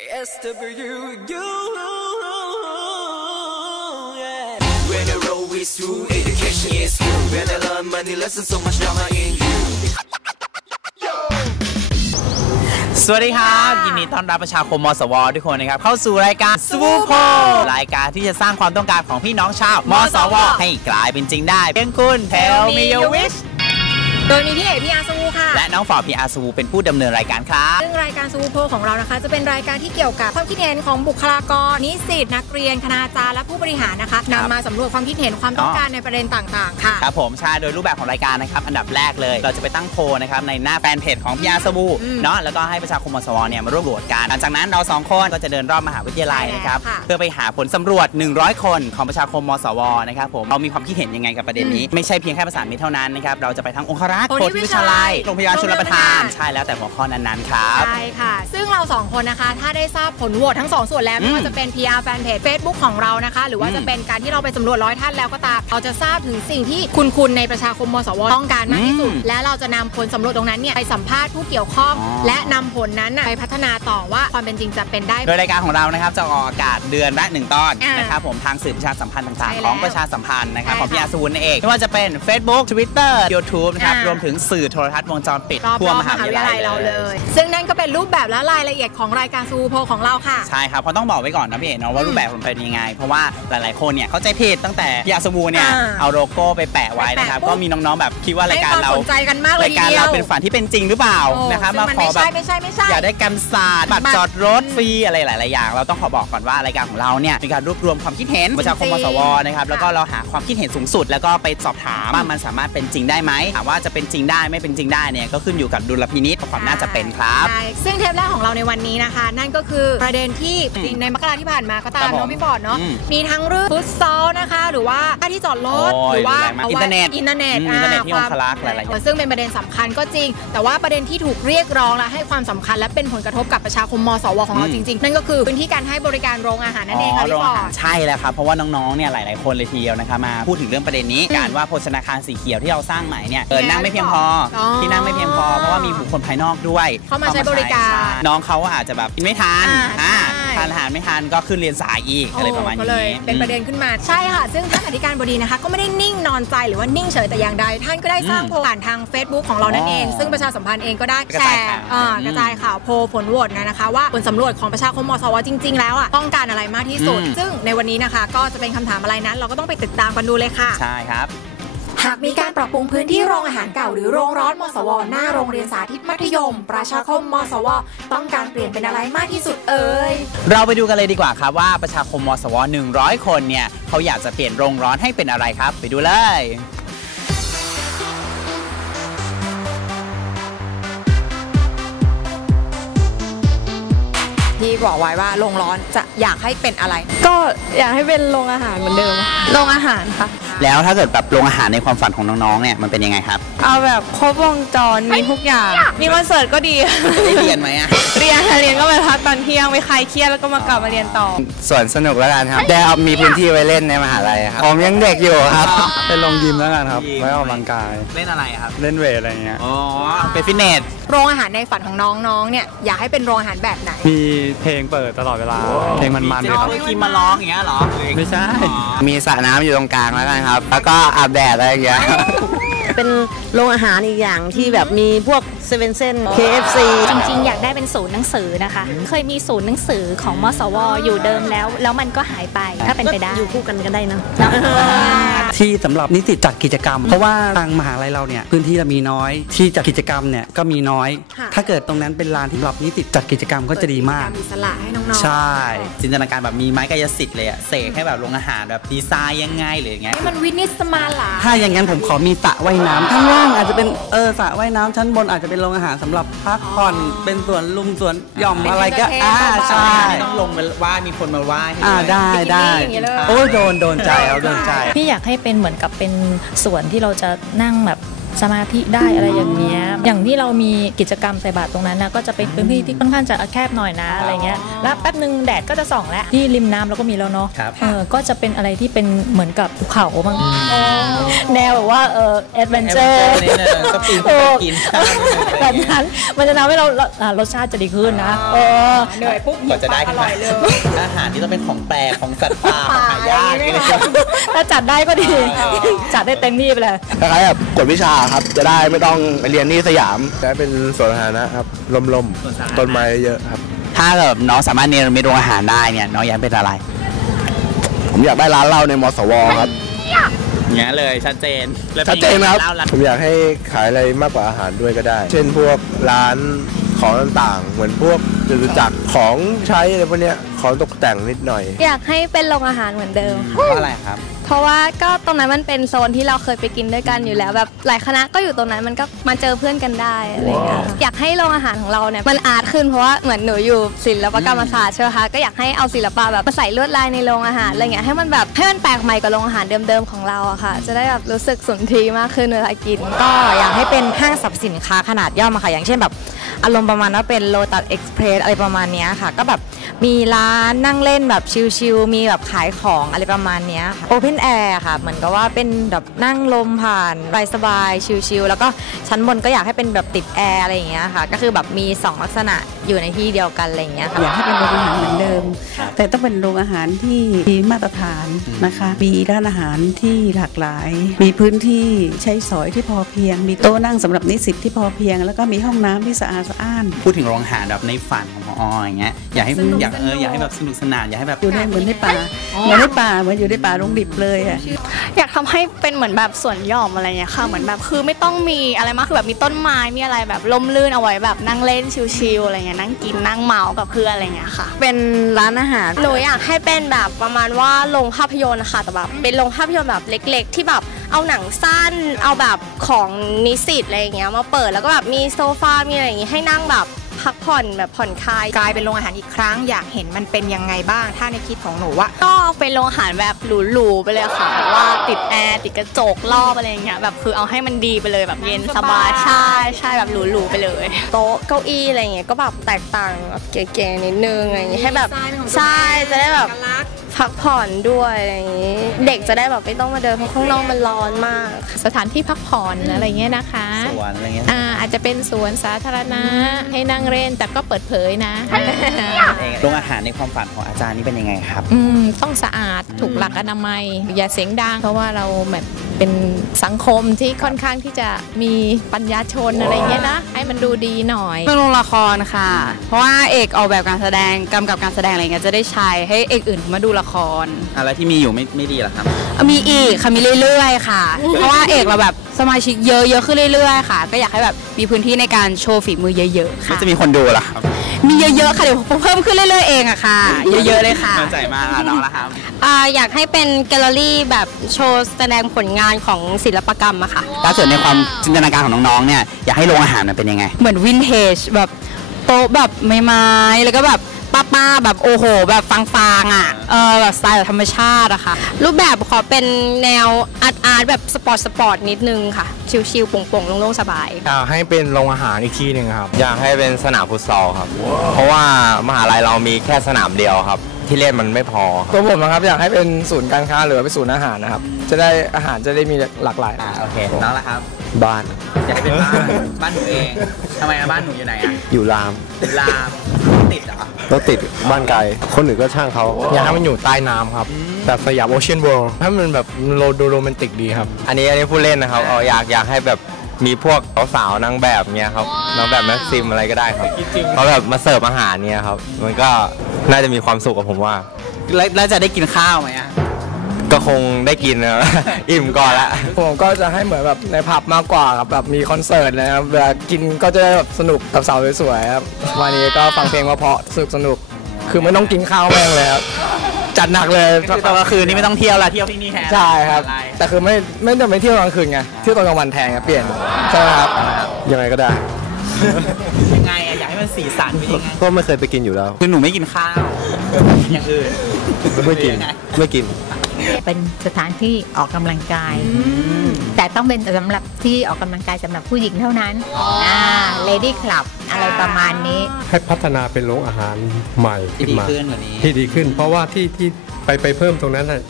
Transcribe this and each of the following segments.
SW, you, yeah. When the road is through, education is through. When I learn money lessons, so much drama in you. สวัสดีครับยินดีต้อนรับประชาคมมสว ทุกคนนะครับ เข้าสู่รายการสวูโพรายการที่จะสร้างความต้องการของพี่น้องชาวมสว ให้กลายเป็นจริงได้เพียงคุณ Tell me your wish โดยมีพี่เอกพี่อาซู ค่ะ และน้องฝอพีอาซูเป็นผู้ดำเนินรายการครับซึ่งรายการซูโพของเรานะคะ จะเป็นรายการที่เกี่ยวกับความคิดเห็นของบุคลากรนิสิตนักเรียนคณาจารย์และผู้บริหารนะคะนำมาสำรวจความคิดเห็นความต้องการในประเด็นต่างๆ ค่ะครับผมใช่โดยรูปแบบของรายการนะครับอันดับแรกเลย เราจะไปตั้งโพลนะครับในหน้าแฟนเพจของพี่อาสบูอืมเนาะแล้วก็ให้ประชาคมมสวเนี่ยมาร่วมโหวตกันหลังจากนั้นเราสองคนก็จะเดินรอบมหาวิทยาลัยนะครับใช่แล้วค่ะเพื่อไปหาผลสำรวจ 100 คนของประชาคมมสวนะครับผมเรามีความคิดเห็นยังไงกับประเด็นนี้ ไม่ใช่เพียงแค่ภาษามิตรเท่านั้นนะครับเราจะไปทั้งองครักษ์โพโพธิธิวิวิชัชายลัยโรโรงงพพยายาบาบาลลชชลลปประระทาทานนใช่แล้วแต่หัวข้อนั้นๆครับ ใช่ค่ะ ซึ่งเราสองคนนะคะ ถ้าได้ทราบผลโหวตทั้งสองส่วนแล้วอืมไม่ว่าจะเป็น PR แฟนเพจ Facebook ของเรานะคะ หรือว่าอืมจะเป็นการที่เราไปสำรวจร้อยท่านแล้วก็ตามเราจะทราบถึงสิ่งที่คุณคุณในประชาคมมสวต้องการมากที่สุด และเราจะนำผลสำรวจตรงนั้นเนี่ยไปสัมภาษณ์ผู้เกี่ยวข้องอ๋อและนำผลนั้นน่ะไปพัฒนาต่อว่าความเป็นจริงจะเป็นได้ โดยรายการของเรานะครับจะออกอากาศเดือนละหนึ่งตอนอ่านนะครับผมทางสื่อประชาสัมพันธ์ต่างใช่ๆแล้วของประชาสัมพันธ์นะครับใช่ของพี่ค่ะอาซูนนั่นเองไม่ว่าจะเป็น Facebook Twitter YouTube นะครับอ่ารวมถึงสื่อโทรทัศน์วงจรปิดรอบทั่วๆมมหาหาวิวิททยายาลัลัยยเลเราเลยยซึ่งนั่นก็เป็นรูปแบบและรายละเอียดของรายการซูโพของเราค่ะ ใช่ครับเพราะต้องบอกไว้ก่อนนะพี่เอกเนาะว่ารูปแบบมันเป็นยังไง เพราะว่าหลายๆคนเนี่ยเข้าใจผิดตั้งแต่พี่อาซูเนี่ยอ่าเอาโลโก้ไปแปะไว้นะครับ ไปแปะปุ๊บ ก็มีน้องๆแบบคิดว่ารายให้การความเราสนใจกันมากเลยรายการทีเดียวเราเป็นฝันที่เป็นจริงหรือเปล่าโอ้นะครับซึ่มางมันขอไม่แบใช่บไม่ใช่ไม่ใช่ อยากได้กันศาสตร์บัตรบัตรจอดรถฟรีอะไรหลาย ๆ อย่าง เราต้องขอบอกก่อนว่ารายการของเราเนี่ยมีการรวบรวมความคิดเห็นประชาคมมสวนะครับแล้วก็เราหาความคิดเห็นสูงสุด แล้วก็ไปสอบถามว่ามันสามารถเป็นจริงได้ไหมถามว่าจะเป็นจริงได้ไม่เป็นจริงได้เนี่ยก็ขึ้นอยู่กับดุลพินิจความน่าจะเป็นครับ ใช่ซึ่งเทปแรกของเราในวันนี้นะคะ นั่นก็คือประเด็นที่อืมในมกราที่ผ่านมาก็ตาครัมบผมเนาะพี่บอดเนาะอืมมีทั้งเรื่องฟุตซอลนะคะ หรือว่าค่าที่จอดรถโอ้ยหรือว่ารุนแรงมากอินเทอร์เน็ตอินเทอร์เน็ตอืมอินเทอร์เน็ตที่ควาองครักษ์หลายๆอย่าง ซึ่งเป็นประเด็นสำคัญก็จริง แต่ว่าประเด็นที่ถูกเรียกร้องและให้ความสำคัญและเป็นผลกระทบกับประชาคมมสวของเราอืมจริงๆ นั่นก็คือพื้นที่การให้บริการโรงอาหารนั่นเองค่ะโรพี่งบออาหารดใช่แล้วครับเพราะว่าน้องๆเนี่ยหลาย ๆ คนเลยทีเดียวนะคะมาพูดถึงเรื่องประเด็นนี้อืมการว่าโภชนาคารสีเขียวที่เราสร้างใหม่เนี่ยเออนั่งไม่เพียงพอออที่นั่งไม่เพียงพอเพราะว่ามีบุคคลภายนอกด้วยเข้ามาใช้บริการใช่น้องเขาอาจจะแบบกินไม่ทันอ่าอ่าใช่ทานอาหารไม่ทันก็ขึ้นเรียนสายอีกอะไรประมาณก็นี้เลยเป็นประเด็นขึ้นมาใช่ค่ะ ซึ่งท่านอธิการบดีนะคะ ก็ไม่ได้นิ่งนอนใจหรือว่านิ่งเฉยแต่อย่างใดท่านก็ได้สร้างอืมโพลผ่านทาง Facebook ของเรานั่นเองอ๋อซึ่งประชาสัมพันธ์เองก็ได้กระแชจายร์ข่าวอ่าอืมกระจายข่าวโพลผลโหวตนะนะคะ ว่าผลสำรวจของประชาคมมสวจริง ๆ แล้วอะต้องการอะไรมากที่สุดอืมซึ่งในวันนี้นะคะ ก็จะเป็นคำถามอะไรนั้น เราก็ต้องไปติดตามกันดูเลยค่ะ ใช่ครับ หากมีการปรับปรุงพื้นที่โรงอาหารเก่าหรือโรงร้อนมสว หน้าโรงเรียนสาธิตมัธยม ประชาคมมสว ต้องการเปลี่ยนเป็นอะไรมากที่สุดเอ่ยเราไปดูกันเลยดีกว่าครับว่าประชาคมมสว 100 คนเนี่ยเขาอยากจะเปลี่ยนโรงร้อนให้เป็นอะไรครับ ไปดูเลยที่บอกไว้ว่าโรงร้อนจะอยากให้เป็นอะไร ก็อยากให้เป็นโรงอาหารเหมือนเดิมค่ะโรงอาหารค่ะ แล้วถ้าเกิดแบบโรงอาหารในความฝันของน้องๆเนี่ยมันเป็นยังไงครับ เอาแบบครบวงจรมีทุกอย่าง มีคอนเสิร์ตก็ดี ได้เรียนไหมอะเรียนค่ะเรียนก็ไปพักตอนเที่ยงไปคลายเครียดแล้วก็มากลับมาเรียนต่อ ส่วนสนุกแล้วกันครับได้เอามีพื้นที่ไว้เล่นในมหาลัยครับผมยังเด็กอยู่ครับ เป็นลงยิมแล้วกันครับไว้ออกกำลังกาย เล่นอะไรครับ เล่นเวทอะไรเงี้ย อ๋อเป็นฟิตเนส โรงอาหารในฝันของน้องๆเนี่ยอยากให้เป็นโรงอาหารแบบไหน มีเพลงเปิดตลอดเวลา เพลงมันๆเลยครับเคิมมาร้องอย่างเงี้ยเหรอ ไม่ใช่อ๋อมีสระน้ำอยู่ตรงกลางแล้วกันครับแล้วก็อาบแดดอะไรอย่างเงี้ย เป็นโรงอาหารอีกอย่างที่แบบมีพวกเซเว่นเซน KFC จริงๆ อยากได้เป็นศูนย์หนังสือนะคะ เคยมีศูนย์หนังสือของมสวอยู่เดิมแล้ว แล้วมันก็หายไปถ้าเป็นไปได้อยู่คู่กันก็ได้นะเนอะที่สำหรับนิสิตจัดกิจกรรม เพราะว่าทางมหาลัยเราเนี่ยพื้นที่เรามีน้อย ที่จัดกิจกรรมเนี่ยก็มีน้อยค่ะถ้าเกิดตรงนั้นเป็นลานสำหรับนิสิตจัดกิจกรรมก็จะดีมากอิสระให้น้องๆใช่ จินตนาการแบบมีไม้กายสิทธิ์เลยอะเสกให้แบบโรงอาหารแบบดีไซน์ยังไงหรืออย่างเงี้ยนี่มันวินิสมาลาถ้าอย่างนั้นผมขอมีสระว่ายน้ำข้างล่างอาจจะเป็นเออสระว่ายน้ำชั้นบนอาจจะเป็นโรงอาหารสำหรับพักผ่อนเป็นสวนลุมสวนหย่อมเป็นอะไรก็ entertain อ่าเบาๆใช่ไม่ต้องลงมาไหว้มีคนมาไหว้ให้อ่าด้วยได้ได้บิกินี่อย่างเงี้ยเลยโอ้ยโดนโดนใจเอาโดนใจพี่อยากให้เป็นเหมือนกับเป็นส่วนที่เราจะนั่งแบบสมาธิได้อะไรอย่างเงี้ย อย่างที่เรามีกิจกรรมใส่บาตรตรงนั้นนะก็จะเป็นพื้นที่ที่ค่อนข้างจะแคบหน่อยนะอะไรเงี้ยแล้วแป๊บหนึ่งแดดก็จะส่องแล้วที่ริมน้ำเราก็มีแล้วเนาะครับเออก็จะเป็นอะไรที่เป็นเหมือนกับภูเขาบ้างแนวแบบว่าเออแอดเวนเจอร์นิดนึงก็ปีนขึ้นไปกินข้าวแบบนั้นมันจะทำให้เราอ่ารสชาติจะดีขึ้นนะเออเหนื่อยปุ๊บกว่าจะได้ขึ้นมาอาหารที่ต้องเป็นของแปลกของสัตว์ป่าของหายากนี่เลยถ้าจัดได้ก็ดีจัดได้เต็มที่ไปเลยคล้ายๆแบบกฎวิชาครับจะได้ไม่ต้องไปเรียนที่สยามจะเป็นสวนสาธารณะครับล่มๆต้นไม้เยอะครับ ถ้าแบบน้องสามารถเนรมิตโรงอาหารได้เนี่ยน้องอยากเป็นอะไร ผมอยากได้ร้านเหล้าในมสวครับอย่างเงี้ยเลยชัดเจนแล้วชัดเจนครับเล่าละผมอยากให้ขายอะไรมากกว่าอาหารด้วยก็ได้ เช่นพวกร้านของต่างๆ เหมือนพวกจตุจักรของใช้อะไรพวกเนี้ยของตกแต่งนิดหน่อย อยากให้เป็นโรงอาหารเหมือนเดิมค่ะเพราะอะไรครับ เพราะว่าก็ตรงนั้นมันเป็นโซนที่เราเคยไปกินด้วยกันอยู่แล้ว แบบหลายคณะก็อยู่ตรงนั้นมันก็มาเจอเพื่อนกันได้อะไรอย่างเงี้ยค่ะอยากให้โรงอาหารของเราเนี่ยมันอาร์ตขึ้นเพราะว่าเหมือนหนูอยู่ศิลปกรรมศาสตร์ใช่ไหมคะก็อยากให้เอาศิลปะแบบมาใส่ลวดลายในโรงอาหารอะไรเงี้ยให้มันแบบให้มันแปลกใหม่กับโรงอาหารเดิมๆของเราอะค่ะ จะได้แบบรู้สึกสุนทรีมากขึ้นเวลากิน ก็อยากให้เป็นห้างสรรพสินค้าขนาดย่อมอะค่ะ อย่างเช่นแบบ อารมณ์ประมาณว่าเป็นโลตัสเอ็กซ์เพรสอะไรประมาณเนี้ยค่ะ ก็แบบมีร้านนั่งเล่นแบบชิลๆมีแบบขายของอะไรประมาณเนี้ยค่ะโอเพนแอร์ค่ะ เหมือนกับว่าเป็นแบบนั่งลมผ่านสบายๆชิลๆแล้วก็ชั้นบนก็อยากให้เป็นแบบติดแอร์อะไรอย่างเงี้ยค่ะ ก็คือแบบมีสองลักษณะอยู่ในที่เดียวกันอะไรอย่างเงี้ยค่ะอยากให้เป็นโรงอาหารเหมือนเดิม แต่ต้องเป็นโรงอาหารที่มีมาตรฐานนะคะ มีร้านอาหารที่หลากหลาย มีพื้นที่ใช้สอยที่พอเพียง มีโต๊ะนั่งสำหรับนิสิตที่พอเพียง แล้วก็มีห้องน้ำที่สะอาดสะอ้าน พูดถึงโรงอาหารแบบในฝันของพออย่างเงี้ยอยากให้อยากเอออยากให้แบบสนุกสนานอยากให้แบบอยู่ในเหมือนในป่าเหมือนในป่าเหมือนอยู่ในป่าโรงดิบเลยอะอยากทำให้เป็นเหมือนแบบสวนหย่อมอะไรเงี้ยค่ะเหมือนแบบคือไม่ต้องมีอะไรมากคือแบบมีต้นไม้มีอะไรแบบล่มลื่นเอาไว้แบบนั่งเล่นชิลๆอะไรเงี้ยนั่งกินนั่งเมากับเพื่อนอะไรเงี้ยค่ะ เป็นร้านอาหารหนูอยากให้เป็นแบบประมาณว่าโรงภาพยนตร์นะคะแต่แบบเป็นโรงภาพยนตร์แบบเล็ก ๆ ที่แบบเอาหนังสั้นเอาแบบของนิสิตอะไรอย่างเงี้ยมาเปิดแล้วก็แบบมีโซฟา มีอะไรอย่างงี้ให้นั่งแบบพักผ่อนแบบผ่อนคลายกลายเป็นโรงอาหารอีกครั้ง อยากเห็นมันเป็นยังไงบ้าง ถ้าในคิดของหนูว่าก็เป็นโรงอาหารแบบหรูๆไปเลยค่ะแบบว่าติดแอร์ติดกระจกรอบอะไรเงี้ยแบบคือเอาให้มันดีไปเลยแบบเย็นสบายใช่ใช่แบบหรูๆไปเลย โต๊ะเก้าอี้อะไรอย่างเงี้ยก็แบบแตกต่างแบบเก๋ๆนิดนึงอะไรอย่างงี้ให้แบบดีไซน์เป็นของตัวเองใช่จะได้แบบเอกลักษณ์ พักผ่อนด้วยอะไรอย่างงี้ เด็กจะได้แบบไม่ต้องมาเดินเพราะข้างนอกมันร้อนมาก สถานที่พักผ่อนอะไรเงี้ยนะคะสวนอะไรเงี้ยอ่าอาจจะเป็นสวนสาธารณะให้นั่งเล่นแต่ก็เปิดเผยนะโรงอาหารในความฝันของอาจารย์นี่เป็นยังไงครับ อืมต้องสะอาดถูกหลักอนามัยอย่าเสียงดังเพราะว่าเราแบบ เป็นสังคมที่ค่อนข้างที่จะมีปัญญาชนอะไรเงี้ยนะ ให้มันดูดีหน่อยเป็นโรงละครค่ะ เพราะว่าเอกออกแบบการแสดงกำกับการแสดงอะไรเงี้ยจะได้ใช้ให้เอกอื่นมาดูละครอะไรที่มีอยู่ไม่ไม่ดีเหรอครับ มีอีกค่ะมีเรื่อยๆ ค่ะ เพราะว่าเอกเราแบบสมาชิกเยอะเยอะขึ้นเรื่อยๆ ค่ะ ก็อยากให้แบบมีพื้นที่ในการโชว์ฝีมือเยอะๆไม่ค่ะจะมีคนดูเหรอครับ มีเยอะๆค่ะเดี๋ยวเพิ่มขึ้นเรื่อยๆเองอะค่ะ เยอะๆเลยค่ะเข้าใจมากอะน้องละครับอ่าอยากให้เป็นแกลเลอรี่แบบโชว์แสดงผลงานของศิลปกรรมอะค่ะถ้าเกิดในความจินตนาการของน้องๆเนี่ยอยากให้โรงอาหารมันเป็นยังไง เหมือนวินเทจแบบโต๊ะแบบไม้ๆแล้วก็แบบ ป้าๆแบบโอ้โห แบบฟางๆอะเออแบบสไตล์แบบธรรมชาติอะค่ะ รูปแบบขอเป็นแนวอาร์ตอาร์ตแบบสปอร์ตสปอร์ตนิดนึงค่ะ ชิลๆโป่งๆโล่งๆสบาย อยากให้เป็นโรงอาหารอีกที่หนึ่งครับ อยากให้เป็นสนามฟุตซอลครับ เพราะว่ามหาลัยเรามีแค่สนามเดียวครับ ที่เล่นมันไม่พอตัวผมนะครับอยากให้เป็นศูนย์การค้าหรือว่าเป็นศูนย์อาหารนะครับจะได้อาหารจะได้มีหลากหลาย อ่าโอเคน้องละครับ บ้านอยากให้เป็นบ้าน บ้านหนูเองทำไมอะบ้านหนูอยู่ไหนอะอยู่ราม อยู่ราม ติดเหรอรถติดบ้านไกลคนอื่นก็ช่างเขาอยากให้มันอยู่ใต้น้ำครับแบบสยามโอเชียนเวิลด์ให้มันแบบโรดูโรแมนติกดีครับ อันนี้อันนี้พูดเล่นนะครับเอาอยากอยากให้แบบมีพวกสาวๆนางแบบเนี้ยครับนางแบบแม็กซิมอะไรก็ได้ครับเขาแบบมาเสิร์ฟอาหารเนี่ยครับ มันก็น่าจะมีความสุขกับผมว่า แล้วแล้วจะได้กินข้าวไหมอะ ก็คงได้กินนะอิ่มก่อนละ ผมก็จะให้เหมือนแบบในผับมากกว่าครับแบบมีคอนเสิร์ตนะครับเวลากินก็จะได้แบบสนุกกับสาวสวยๆครับวันนี้ก็ฟังเพลงเพราะๆสนุกสนุกๆคือไม่ต้องกินข้าวแม่งเลยครับจัดหนักเลยคือตอนกลางคืนนี่ไม่ต้องเที่ยวละเที่ยวที่นี่แทนใช่ครับอะไรแต่คือไม่ไม่จำเป็นเที่ยวกลางคืนไงเที่ยวตอนกลางวันแทนครับเปลี่ยนใช่ไหมครับยังไงก็ได้ ยังไง อะอยากให้มันสีสันเป็นยังไงก็ไม่เคยไปกินอยู่แล้วคือหนูไม่กินข้าวอย่างอื่นไม่กินไม่กิน เป็นสถานที่ออกกำลังกายแต่แต่ต้องเป็นสำหรับที่ออกกำลังกายสำหรับผู้หญิงเท่านั้นอ่า lady club อะไรประมาณนี้ ให้พัฒนาเป็นโรงอาหารใหม่ที่ขึ้นดีมาขึ้นกว่านี้ที่ดีขึ้น เพราะว่าที่ที่ไปไปเพิ่มตรงนั้นน่ะ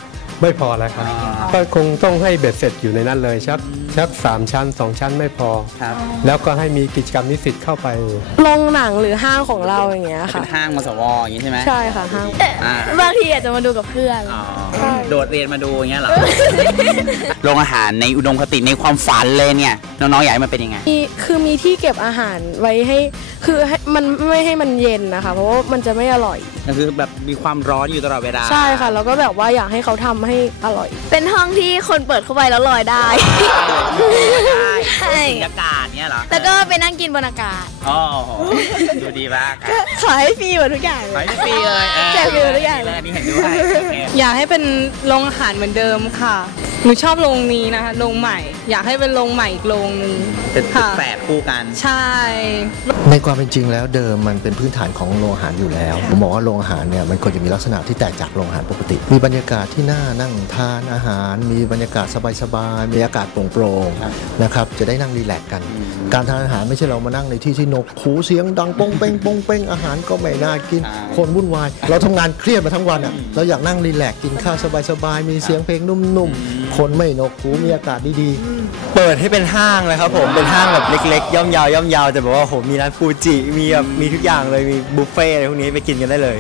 ไม่พอแล้วครับก็คงต้องให้เบ็ดเสร็จอยู่ในนั้นเลยชัก ชักสามชั้นสองชั้นไม่พอ ครับแล้วก็ให้มีกิจกรรมนิสิตเข้าไป โรงหนังหรือห้างของเราอย่างเงี้ยเป็ค่ะ นห้างมสวอย่างนี้ใช่ไหมใช่ค่ะห้าง อ่าบางทีอาจจะมาดูกับเพื่อน อ๋อ โดดเรียนมาดูอย่างเงี้ยเหรอ โรงอาหารในอุดมคติในความฝันเลยเนี่ย น้องๆอยากให้มันเป็นยังไง มีคือมีที่เก็บอาหารไว้ให้ คือให้มันไม่ให้มันเย็นนะคะ เพราะว่ามันจะไม่อร่อย ก็คือแบบมีความร้อนอยู่ตลอดเวลา ใช่ค่ะ แล้วก็แบบว่าอยากให้เขาทำให้อร่อย เป็นห้องที่คนเปิดเข้าไปแล้วลอยได้ ใช่ บรรยากาศ เนี่ยเหรอ แล้วก็ไปนั่งกินบนอากาศอ๋อดูดีมากขายให้ฟรีหมดทุกอย่างขายฟรีเลยเออแจกฟรีหมดทุกอย่างเลย นี่เห็นด้วยโอเค อยากให้เป็นโรงอาหารเหมือนเดิมค่ะ หนูชอบโรงนี้นะคะโรงใหม่ อยากให้เป็นโรงใหม่อีกโรงหนึงเป็นค่ะแฝดคู่กัน ใช่ ในความเป็นจริงแล้วเดิมมันเป็นพื้นฐานของโรงอาหารอยู่แล้ว ผมบอกว่าโรงอาหารเนี่ยมันควรจะมีลักษณะที่แตกจากโรงอาหารปกติ มีบรรยากาศที่น่านั่งทานอาหาร มีบรรยากาศสบายๆมีอากาศโปร่งๆนะครับจะได้นั่งรีแลกซ์กัน การทานอาหารไม่ใช่เรามานั่งในที่ที่นกหูเสียงดังปงเป้งปงเป้งอาหารก็ไม่น่ากิน คนวุ่นวาย เราทำงานเครียดมาทั้งวันอะเราอยากนั่งรีแลกซ์กินข้าวสบายๆมีเสียงเพลงนุ่มๆคนไม่นกหูมีอากาศดีๆเปิดให้เป็นห้างเลยครับผมเป็นห้างแบบเล็กๆ ย่อมยาวย่อมยาวแต่แบบว่าโหมีร้านฟูจิมีแบบมีทุกอย่างเลยมีบุฟเฟ่ต์อะไรพวกนี้ไปกินกันได้เลย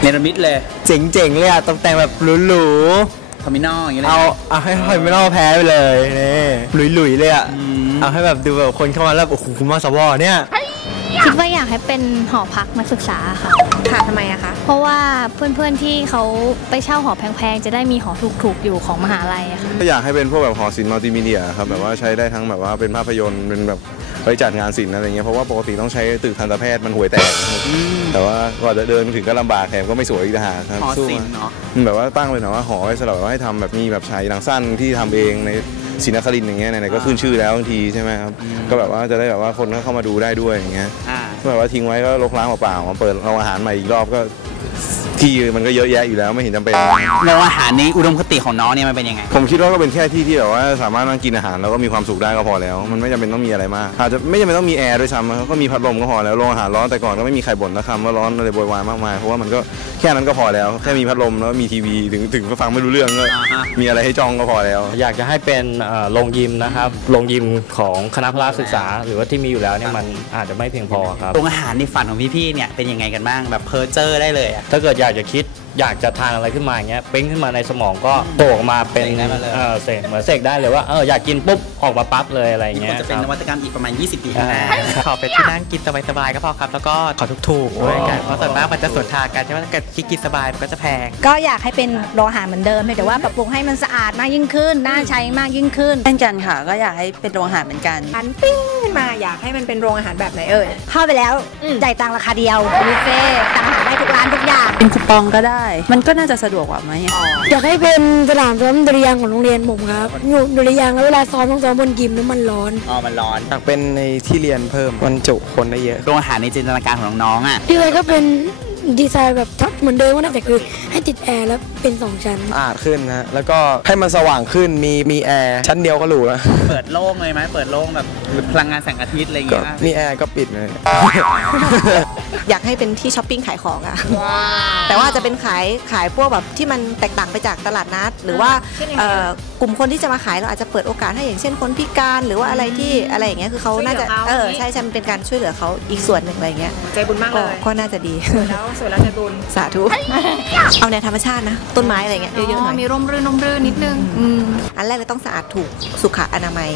เนรมิตเลยเจ๋งๆเลยอะตกแต่งแบบหรูคอมมินอลอย่างเงี้ยๆเอาเอาให้คอยไม่ต้องแพ้ไปเลยนี่หลุยๆเลยอะเอาให้แบบดูแบบคนเข้ามาแล้วโอ้โหคุณมาสวเนี่ย คิดว่าอยากให้เป็นหอพักนักศึกษาค่ะ ค่ะทำไมอะคะ เพราะว่าเพื่อนๆที่เขาไปเช่าหอแพงๆ จะได้มีหอถูกๆ อยู่ของมหาลัยอะค่ะ ก็อยากให้เป็นพวกแบบหอศิลป์มัลติมีเดียครับแบบว่าใช้ได้ทั้งแบบว่าเป็นภาพยนตร์เป็นแบบไว้จัดงานศิลป์อะไรเงี้ยเพราะว่าปกติต้องใช้ตึกทันตแพทย์มันห่วยแตกนะครับแต่ว่ากว่าจะเดินไปถึงก็ลำบากแถมก็ไม่สวยอีกต่างหากครับหอสู้ศิลมาป์เนาะมันแบบว่าตั้งเป็นแบบว่าหอไว้สำหรับว่าให้ทำแบบมีแบบฉายหนังสั้นที่ทำเองใน ศรีนครินทร์อย่างเงี้ยไหนๆก็ขึ้นชื่อแล้วบางทีใช่ไหมครับก็แบบว่าจะได้แบบว่าคนก็เข้ามาดูได้ด้วยอย่างเงี้ยอ่าแบบว่าทิ้งไว้ก็รกร้างเปล่าๆมาเปิดโรงอาหารใหม่อีกรอบก็ ที่มันก็เยอะแยะอยู่แล้วไม่เห็นจำเป็นโรงอาหารในอุดมคติของน้องเนี่ยมันเป็นยังไง ผมคิดว่าก็เป็นแค่ที่ที่แบบว่าสามารถนั่งกินอาหารแล้วก็มีความสุขได้ก็พอแล้ว มันไม่จำเป็นต้องมีอะไรมากอาจจะไม่จำเป็นต้องมีแอร์ด้วยซ้ำก็มีพัดลมก็พอแล้วโรงอาหารร้อนแต่ก่อนก็ไม่มีใครบ่นนะคำว่าร้อนอะไรโวยวายมากมายเพราะว่ามันก็แค่นั้นก็พอแล้วแค่มีพัดลมแล้วมีทีวีถึงถึงฟังไม่รู้เรื่องก็มีอะไรให้จ้องก็พอแล้ว อยากจะให้เป็นเอ่อโรงยิมนะครับโรงยิมของคณะพละศึกษา หรือว่าที่มีอยู่แล้วเนี่ยมันอาจจะไม่เพียงพอครับ โรงอาหารในฝันของพี่ๆเนี่ยเป็นยังไงกันบ้างแบบเพอร์เจอร์ได้เลยอะ ถ้าเกิดอยากจะคิด อยากจะทานอะไรขึ้นมาอย่างเงี้ยเป้งขึ้นมาในสมองก็โผล่ออกมาเป็นเสกได้มาเลย เออเสกเหมือนเสกได้เลยว่าเอออยากกินปุ๊บออกมาปั๊บเลยอะไรอย่างเงี้ก็ยจะเป็นคนรับวัตกรรมอีกประมาณ 20 ปีข้างหน้า ขอเป็นที่นั่งกินสบายๆก็พอครับ แล้วก็ขอถูกๆด้วยกันเพราะส่วนมากมันจะสวนทางกันใช่ไหมถ้าเกิดคิดกินสบายมันก็จะแพง ก็อยากให้เป็นโรงอาหารเหมือนเดิมเพียงแต่ว่าปรับปรุงให้มันสะอาดมากยิ่งขึ้น น่าใช้มากยิ่งขึ้นเช่นกันค่ะ ก็อยากให้เป็นโรงอาหารเหมือนกันอันปิ้งขึ้นมาอยากให้มันเป็นโรงอาหารแบบไหนเอ่ย เข้าไปแล้วจ่ายตังค์ราคาเดียวบุฟเฟ่ต์ตังค์หาได้ ทุกร้านทุกอย่างเป็นคูปองก็ได้ มันก็น่าจะสะดวกกว่าไหมอยากให้เป็นสนามซ้อมดุริยางค์ของโรงเรียนผมครับอยู่ดุริยางค์แล้วเวลาซ้อมต้องซ้อมบนยิมแล้วมันร้อนอ๋อมันร้อนอยากเป็นในที่เรียนเพิ่มมันจุคนได้เยอะโรงอาหารในจินตนาการของน้องๆอะที่เลยก็เป็นดีไซน์แบบทับเหมือนเดิมก็ได้แต่คือให้ติดแอร์แล้วเป็นสองชั้นอาดขึ้นนะแล้วก็ให้มันสว่างขึ้นมีมีแอร์ชั้นเดียวก็หรูแล้วเปิดโล่งเลยไหมเปิดโล่งแบบ พลังงานแสงอาทิตย์อะไรอย่างก็เงี้ยมีแอร์ก็ปิดเลย อยากให้เป็นที่ช้อปปิ้งขายของอะแต่ว่าจะเป็นขายขายพวกแบบที่มันแตกต่างไปจากตลาดนัด หรือว่าเช่นยังไงเอ่อกลุ่มคนที่จะมาขายเราอาจจะเปิดโอกาสให้อย่างเช่นคนพิการหรือว่าอะไรที่อะไรอย่างเงี้ยคือเขาน่าจะช่วยเหลือเขา เอออย่างงี้ใช่ใช่มันเป็นการช่วยเหลือเขาอีกส่วนหนึ่งอะไรเงี้ยใจบุญมากเลยก็น่าจะดี แล้วสวยแล้วใจบุญ สาธุ เอาแนวธรรมชาตินะ ต้นไม้อะไรเงี้ยเยอะๆหน่อยมีร่มรื่นร่มรื่นนิดนึง อืมอันแรกเลยต้องสะอาดถูกสุขอนามัย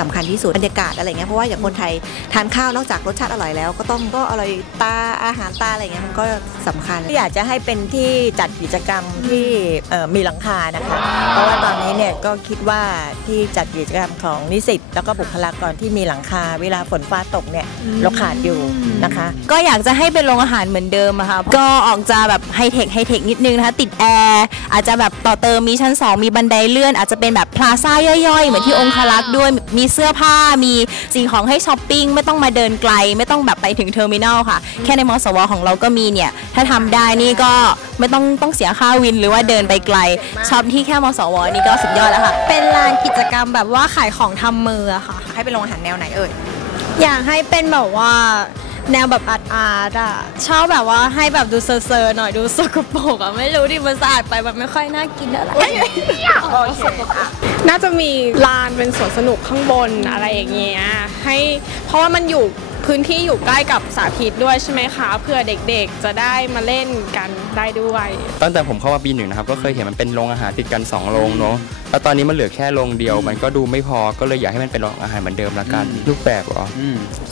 สำคัญที่สุดบรรยากาศอะไรเงี้ยเพราะว่าอย่างคนไทยทานข้าวนอกจากรสชาติอร่อยแล้ว ก็ต้องก็อร่อยตาอาหารตาอะไรเงี้ยมันก็สำคัญอยากจะให้เป็นที่จัดกิจกรรมที่เอ่อมีหลังคานะคะเพราะว่าตอนนี้เนี่ยก็คิดว่าที่จัดกิจกรรมของนิสิตแล้วก็บุคลากรที่มีหลังคา เวลาฝนฟ้าตกเนี่ยเราขาดอยู่นะคะ ก็อยากจะให้เป็นโรงอาหารเหมือนเดิมอะค่ะก็ออกจะแบบไฮเทคไฮเทคนิดนึงนะคะติดแอร์อาจจะแบบต่อเติมมีชั้น 2 มีบันไดเลื่อน อาจจะเป็นแบบพลาซ่าย่อยๆ เหมือนที่องคลักษ์ด้วยมีเสื้อผ้ามีสิ่งของให้ช้อปปิ้งไม่ต้องมาเดินไกล ไม่ต้องแบบไปถึงเทอร์มินอลค่ะ แค่ในมสวของเราก็มีเนี่ย ถ้าทำได้นี่ก็ไม่ต้องต้องเสียค่าวินหรือว่าเดินไปไกลช็อปที่แค่มสวนี่ก็สุดยอดแล้วค่ะ เป็นลานกิจกรรมแบบว่าขายของทำมืออะค่ะ ให้เป็นโรงอาหารแนวไหนเอ่ยอยากให้เป็นแบบว่า แนวแบบอาร์ตอาร์ตอะชอบแบบว่าให้แบบดูเซอร์ๆหน่อยดูสกปรกอะไม่รู้ดิมันสะอาดไปมันไม่ค่อยน่ากินอะไรน่าจะมีลานเป็นสวนสนุกข้างบนอะไรอย่างเงี้ยให้เพราะว่ามันอยู่ พื้นที่อยู่ใกล้กับสาธิตด้วยใช่ไหมคะเพื่อเด็กๆจะได้มาเล่นกันได้ด้วย ตั้งแต่ผมเข้ามาปีหนึ่งนะครับก็เคยเห็นมันเป็นโรงอาหารติดกัน2โรงเนาะแล้วตอนนี้มันเหลือแค่โรงเดียว มันก็ดูไม่พอก็เลยอยากให้มันเป็นโรงอาหารเหมือนเดิมละกันรูปแบบเหรออ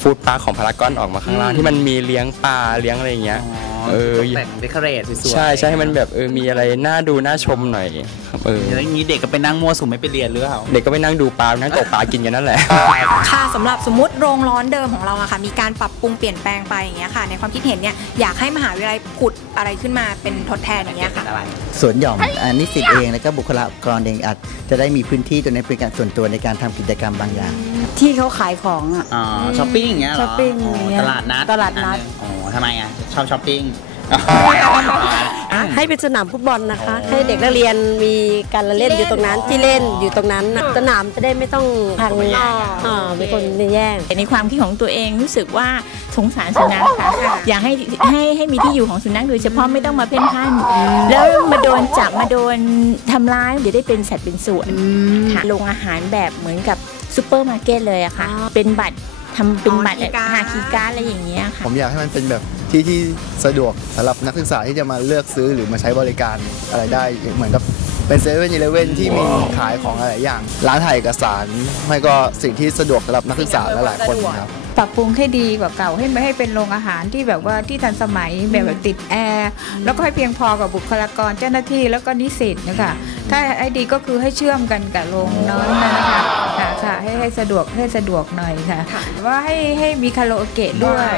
ฟู้ดปาร์คของพารากอนออกมาข้างล่างอืมที่มันมีเลี้ยงปลาเลี้ยงอะไรอย่างเงี้ย เออตกแต่งเดคอเรทสวยๆใช่ใช่ให้มันแบบเออมีอะไรน่าดูน่าชมหน่อยครับเออแล้วอย่างนี้เด็กก็ไปนั่งมั่วสุมไม่ไปเรียนหรือเปล่าเด็กก็ไปนั่งดูปลานั่งตกปลากินกันนั่นแหละค่ะสำหรับสมมติโรงร้อนเดิมของเราอะค่ะ มีการปรับปรุงเปลี่ยนแปลงไปอย่างเงี้ยค่ะ ในความคิดเห็นเนี่ยอยากให้มหาวิทยาลัยผุดอะไรขึ้นมาเป็นทดแทนอย่างเงี้ยค่ะสวนหย่อมอ่านิสิตเองแล้วก็บุคลากรเองอาจจะได้มีพื้นที่ตัวนี้เป็นการส่วนตัวในการทำกิจกรรมบางอย่าง ที่เขาขายของอะอ๋อช้อปปิ้งอย่างเงี้ยเหรอช้อปปิ้งอย่างเงี้ยตลาดนัดตลาดนัดอ๋อ ทำไมอะชอบช้อปปิ้งให้เป็นสนามฟุตบอลนะคะ ให้เด็กนักเรียนมีการละเล่นอยู่ตรงนั้นที่เล่นอยู่ตรงนั้นน่ะสนามจะได้ไม่ต้องพังอ่ามีคนแย่งในความคิดของตัวเองรู้สึกว่าสงสารสุนัขค่ะอยากให้ให้ให้มีที่อยู่ของสุนัขโดยเฉพาะไม่ต้องมาเพ่นพ่านแล้วมาโดนจับมาโดนทำร้ายเดี๋ยวได้เป็นสัตว์เป็นส่วนค่ะโรงอาหารแบบเหมือนกับซูเปอร์มาร์เก็ตเลยอะค่ะเป็นบัตร ทำเป็นบัตรหาคีย์การ์ดอะไรอย่างเงี้ยค่ะ ผมอยากให้มันเป็นแบบที่ที่สะดวกสำหรับนักศึกษาที่จะมาเลือกซื้อหรือมาใช้บริการอะไรได้เหมือนกับเป็นเซเว่นอีเลเว่นที่มีขายของอะไรอย่าง ร้านถ่ายเอกสาร ไม่ก็สิ่งที่สะดวกสำหรับนักศึกษาหลายๆคนครับ ปรับปรุงให้ดีกว่าเก่าให้ไม่ให้เป็นโรงอาหารที่แบบว่าที่ทันสมัยแบบแบบติดแอร์แล้วก็ให้เพียงพอกับบุคลากรเจ้าหน้าที่แล้วก็นิสิตนะคะ ถ้าให้ดีก็คือให้เชื่อมกันกับโรงนั้นนะคะค่ะค่ะให้ให้สะดวกให้สะดวกหน่อยค่ะ ว่าให้ให้มีคาราโอเกะด้วย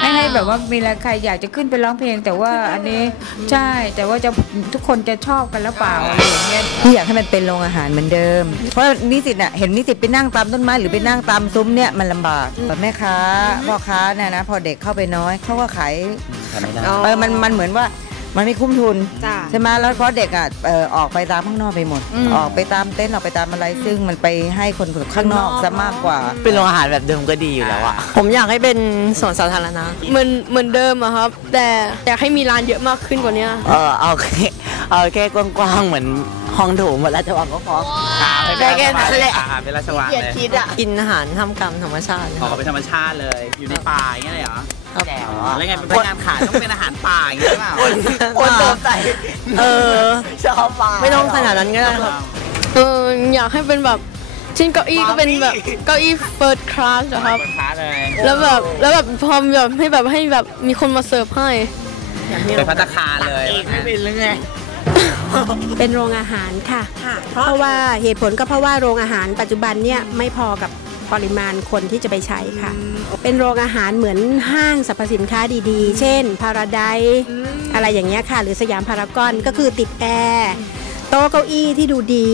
ให้ให้แบบว่ามีใครอยากจะขึ้นไปร้องเพลง แต่ว่าอันนี้ใช่แต่ว่าจะทุกคนจะชอบกันหรือเปล่าอะไรอย่างเงี้ยที่อยากให้มันเป็นโรงอาหารเหมือนเดิม เพราะนิสิตน่ะเห็นนิสิตไปนั่งตามต้นไม้หรือไปนั่งตามซุ้มเนี่ยมันลำบากแต่แม่ค้าพ่อค้าเนี่ยนะพอเด็กเข้าไปน้อยเขาก็ขายเออมันมันเหมือนว่า มันไม่คุ้มทุนใช่ไหมแล้วเพราะเด็กอะเอ่อออกไปตามข้างนอกไปหมด อืมออกไปตามเต็นท์ออกไปตามอะไรซึ่งมันไปให้คนข้างนอก ซะมากกว่า เป็นโรงอาหารแบบเดิมก็ดีอยู่แล้วอะผมอยากให้เป็นสวนสาธารณะเหมือนเหมือนเดิมอะครับ แต่อยากให้มีร้านเยอะมากขึ้นกว่านี้ เออเอาแค่เอาแค่กว้างๆเหมือน ห้องโถงหมดแล้วจะวางก็พอได้แค่นั้นแหละเป็นราชวังเลยกินอาหารทำกรรมธรรมชาติ ออกเป็นธรรมชาติเลย อยู่ในป่าอย่างเงี้ยเลยเหรอแจ๋วแล้วไงเป็นพนักงานขายต้องเป็นอาหารป่าอย่างเงี้ยหรือเปล่าคนโดนใส่เออชอบป่าไม่ต้องขนาดนั้นก็ได้ครับเอออยากให้เป็นแบบเช่นเก้าอี้ก็เป็นแบบเก้าอี้ first class อะครับค้าเลยแล้วแบบแล้วแบบพร้อมแบบให้แบบให้แบบมีคนมาเสิร์ฟให้เป็นพัตตาคารเลยไม่เป็นหรือไง เป็นโรงอาหารค่ะ เพราะว่าเหตุผลก็เพราะว่าโรงอาหารปัจจุบันเนี่ยไม่พอกับปริมาณคนที่จะไปใช้ค่ะ เป็นโรงอาหารเหมือนห้างสรรพสินค้าดีๆ เช่น พาราไดอะไรอย่างเงี้ยค่ะ หรือสยามพารากอนก็คือติดแอร์โต๊ะเก้าอี้ที่ดูดี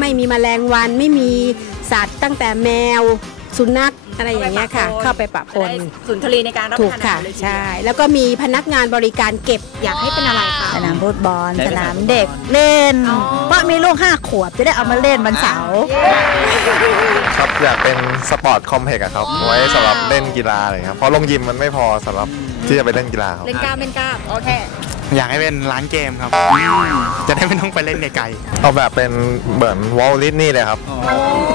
ไม่มีแมลงวันไม่มีสัตว์ตั้งแต่แมว สุนัข อะไรอย่างเงี้ยค่ะ เข้าไปปะปนสุนทรีในการรับถูกประทานอาค่ะหารเลยทีเดียว ใช่ แล้วก็มีพนักงานบริการเก็บอยากให้เป็นอะไรคะ สนามฟุตบอลสนามเด็กเล่นเพราะมีลูกห้าขวบจะได้เอามาเล่นวันเสาร์ครับอยากเป็นสปอร์ตคอมเพล็กซ์อะครับไว้สำหรับเล่นกีฬาอะไรครับเพราะโรงยิมมันไม่พอสำหรับที่จะไปเล่นกีฬาครับ เล่นกล้ามเล่นกล้ามโอเค อยากให้เป็นร้านเกมครับ จะได้ไม่ต้องไปเล่นไกลๆเอาแบบเป็นเหมือนวอลลิสนี่เลยครับ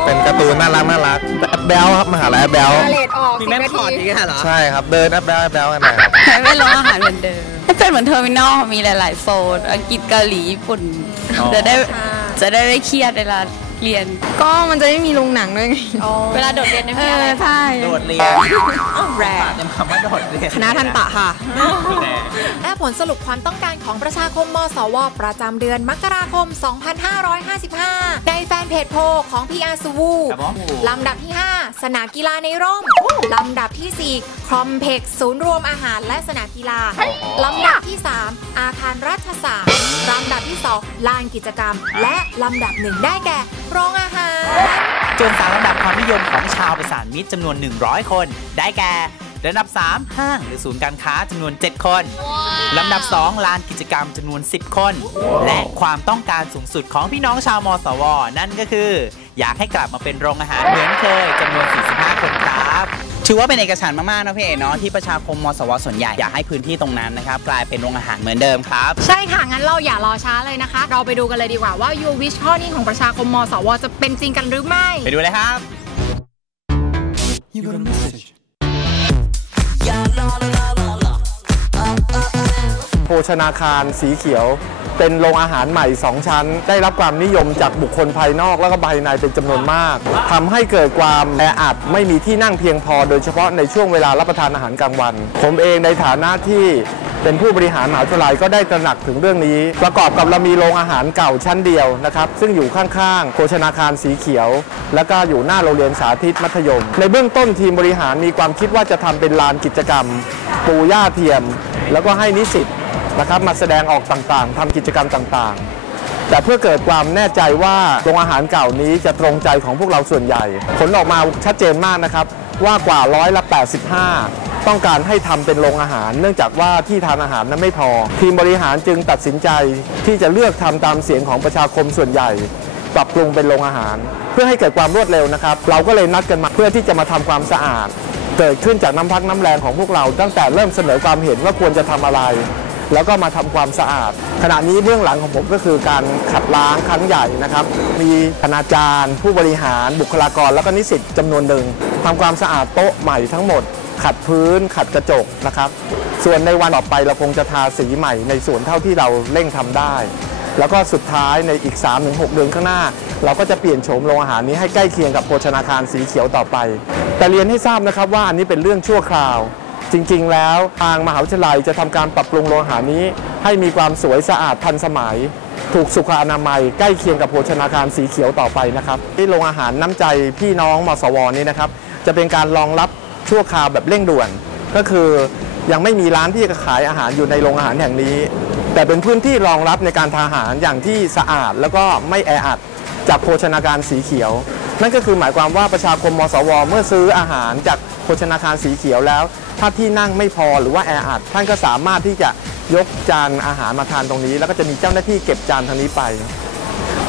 เป็นการ์ตูนน่ารักน่ารักแอปแบลครับมหาลัยแอปแบลเลดออกมีแม่พอร์ตอย่างเงี้ยเหรอ ใช่ครับ เดินแอปแบลแอปแบลกันหน่อยครับให้เป็นโรงอาหารเหมือนเดิมให้เป็นเหมือนเทอร์มินอลมีหลาย ๆ โซนอังกฤษเกาหลีญี่ปุ่นอ๋อจะได้จะได้ไม่เครียดเวลา เรียน ก็มันจะไม่มีโรงหนังด้วยไงเวลาโดดเรียนเออใช่โดดเรียนแรงเต็มคำว่าโดดเรียนคณะทันตะค่ะและผลสรุปความต้องการของประชาคมมสว ประจำเดือนมกราคม 2555 ในแฟนเพจโพลของ PR สูวูครับผมลำดับที่ 5 สนามกีฬาในร่ม ลำดับที่ 4 คอมเพล็กซ์ศูนย์รวมอาหารและสนามกีฬา ลำดับที่ 3 อาคารรัฐศาสตร์ ลำดับที่ 2 ลานกิจกรรม และลำดับหนึ่งได้แก่โรงอาหารส่วนสามลำดับความนิยมของชาวประสานมิตรจำนวน 100 คน ได้แก่ลำดับ 3 ห้างหรือศูนย์การค้าจำนวน 7 คน ลำดับ 2 ลานกิจกรรมจำนวน 10 คน และความต้องการสูงสุดของพี่น้องชาวมสว นั่นก็คือ อยากให้กลับมาเป็นโรงอาหารเหมือนเคยจำนวน 45 คนครับ ถือว่าเป็นเอกฉันท์มากๆนะพี่เอ๋เนาะที่ประชาคมมสวส่วนใหญ่อยากให้พื้นที่ตรงนั้นนะครับ กลายเป็นโรงอาหารเหมือนเดิมครับ ใช่ค่ะ งั้นเราอย่ารอช้าเลยนะคะ เราไปดูกันเลยดีกว่าว่า Your Wish ข้อนี้ของประชาคมมสวจะเป็นจริงกันหรือไม่ ไปดูเลยครับโภชนาคารสีเขียว เป็นโรงอาหารใหม่ 2 ชั้น ได้รับความนิยมจากบุคคลภายนอกและก็ภายในเป็นจำนวนมากทำให้เกิดความแออัดไม่มีที่นั่งเพียงพอ โดยเฉพาะในช่วงเวลารับประทานอาหารกลางวัน ผมเองในฐานะที่เป็นผู้บริหารมหาวิทยาลัยก็ได้ตระหนักถึงเรื่องนี้ ประกอบกับเรามีโรงอาหารเก่าชั้นเดียวนะครับ ซึ่งอยู่ข้างๆโภชนาคารสีเขียว แล้วก็อยู่หน้าโรงเรียนสาธิตมัธยม ในเบื้องต้นทีมบริหารมีความคิดว่าจะทำเป็นลานกิจกรรม ปูหญ้าเทียม แล้วก็ให้นิสิต นะครับมาแสดงออกต่างๆทำกิจกรรมต่างๆ แต่เพื่อเกิดความแน่ใจว่าโรงอาหารเก่านี้จะตรงใจของพวกเราส่วนใหญ่ ผลออกมาชัดเจนมากนะครับว่ากว่าร้อยละ 85 ต้องการให้ทำเป็นโรงอาหาร เนื่องจากว่าที่ทานอาหารนั้นไม่พอ ทีมบริหารจึงตัดสินใจที่จะเลือกทำตามเสียงของประชาคมส่วนใหญ่ ปรับปรุงเป็นโรงอาหาร เพื่อให้เกิดความรวดเร็วนะครับ เราก็เลยนัดกันมาเพื่อที่จะมาทำความสะอาด เกิดขึ้นจากน้ำพักน้ำแรงของพวกเรา ตั้งแต่เริ่มเสนอความเห็นว่าควรจะทำอะไร แล้วก็มาทำความสะอาด ขณะนี้เบื้องหลังของผมก็คือการขัดล้างครั้งใหญ่นะครับ มีคณาจารย์ ผู้บริหารบุคลากร แล้วก็นิสิตจำนวนหนึ่งทำความสะอาดโต๊ะใหม่ทั้งหมด ขัดพื้น ขัดกระจกนะครับ ส่วนในวันต่อไปเราคงจะทาสีใหม่ในส่วนเท่าที่เราเร่งทำได้ แล้วก็สุดท้ายในอีก 3-6 เดือนข้างหน้า เราก็จะเปลี่ยนโฉมโรงอาหารนี้ให้ใกล้เคียงกับโภชนาคารสีเขียวต่อไป แต่เรียนให้ทราบนะครับว่าอันนี้เป็นเรื่องชั่วคราว จริงๆ แล้วทางมหาวิทยาลัยจะทำการปรับปรุงโรงอาหารนี้ ให้มีความสวยสะอาดทันสมัย ถูกสุขอนามัย ใกล้เคียงกับโภชนาการสีเขียวต่อไปนะครับ ที่โรงอาหารน้ำใจพี่น้องมสวนี้นะครับ จะเป็นการรองรับชั่วคราวแบบเร่งด่วน ก็คือยังไม่มีร้านที่จะขายอาหารอยู่ในโรงอาหารแห่งนี้ แต่เป็นพื้นที่รองรับในการทานอาหารอย่างที่สะอาดแล้วก็ไม่แออัดจากโภชนาการสีเขียว นั่นก็คือหมายความว่าประชาคมมสว เมื่อซื้ออาหารจากโภชนาคารสีเขียวแล้ว ถ้าที่นั่งไม่พอหรือว่าแออัดท่านก็สามารถที่จะยกจานอาหารมาทานตรงนี้ แล้วก็จะมีเจ้าหน้าที่เก็บจานทางนี้ไป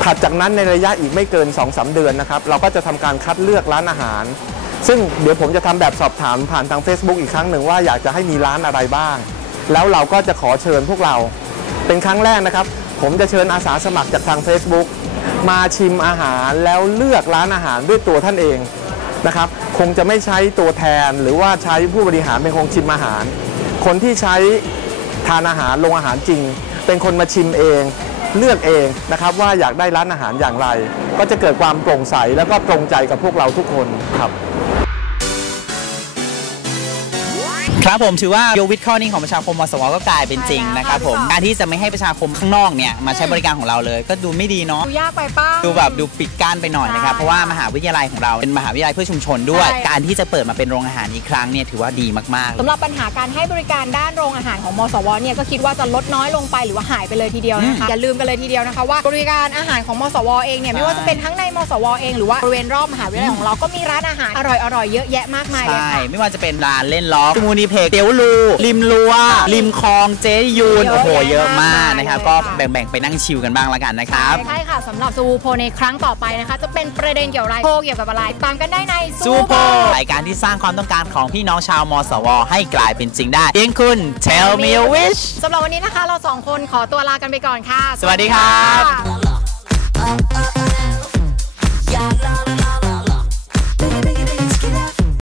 ถัดจากนั้นในระยะอีกไม่เกิน 2-3 เดือนนะครับเราก็จะทำการคัดเลือกร้านอาหาร ซึ่งเดี๋ยวผมจะทำแบบสอบถามผ่านทาง Facebook อีกครั้งหนึ่งว่าอยากจะให้มีร้านอะไรบ้าง แล้วเราก็จะขอเชิญพวกเรา เป็นครั้งแรกนะครับ ผมจะเชิญอาสาสมัครจากทาง Facebook มาชิมอาหารแล้วเลือกร้านอาหารด้วยตัวท่านเอง นะครับ คงจะไม่ใช้ตัวแทนหรือว่าใช้ผู้บริหารเป็นคงชิมอาหาร คนที่ใช้ทานอาหารลงอาหารจริง เป็นคนมาชิมเอง เลือกเองนะครับว่าอยากได้ร้านอาหารอย่างไร ก็จะเกิดความโปร่งใสแล้วก็ตรงใจกับพวกเราทุกคนครับ ครับผมถือว่าโยวิทข้อนี้ของประชาคมมสวก็กลายเป็นจริงนะครับผมการที่จะไม่ให้ประชาคมข้างนอกเนี่ยมาใช้บริการของเราเลย ก็ดูไม่ดีเนาะดูยากไปป้าดูแบบดูปิดกั้นไปหน่อยนะครับเพราะว่ามหาวิทยาลัยของเราเป็นมหาวิทยาลัยเพื่อชุมชนด้วยใช่การที่จะเปิดมาเป็นโรงอาหารอีกครั้งเนี่ยถือว่าดีมากสำหรับปัญหาการให้บริการด้านโรงอาหารของมสวเนี่ยก็คิดว่าจะลดน้อยลงไปหรือว่าหายไปเลยทีเดียวนะคะอย่าลืมกันเลยทีเดียวนะคะว่าบริการอาหารของมสวเองเนี่ยไม่ว่าจะเป็นทั้งในมสวเองหรือว่าบริเวณรอบมหาวิทยาลัยของเราก็มีร้านอาหารอร่อยๆเยอะแยะมากมายๆเลยใช่ค่ะไม่ว่าจะเป็นร้านเล่นล้อสมูนีเพกเตียวลูริมลัวริมคลองเจยูนเยอะโอ้โหแยะเยอะมากมากมายนะครับเลยก็ค่ะแบ่งๆไปนั่งชิลกันบ้างละกันนะครับใช่ค่ะสำหรับซูโพในครั้งต่อไปนะคะ จะเป็นประเด็นเกี่ยวอะไรโพเกี่ยวกับอะไรตามกันได้ในซูโพรายการที่สร้างความต้องการของพี่น้องชาวมสว ให้กลายเป็นจริงได้เพียงคุณ Tell me a wish สำหรับวันนี้นะคะ เราสองคนขอตัวลากันไปก่อนค่ะ สวัสดีครับสวัสดีค่ะ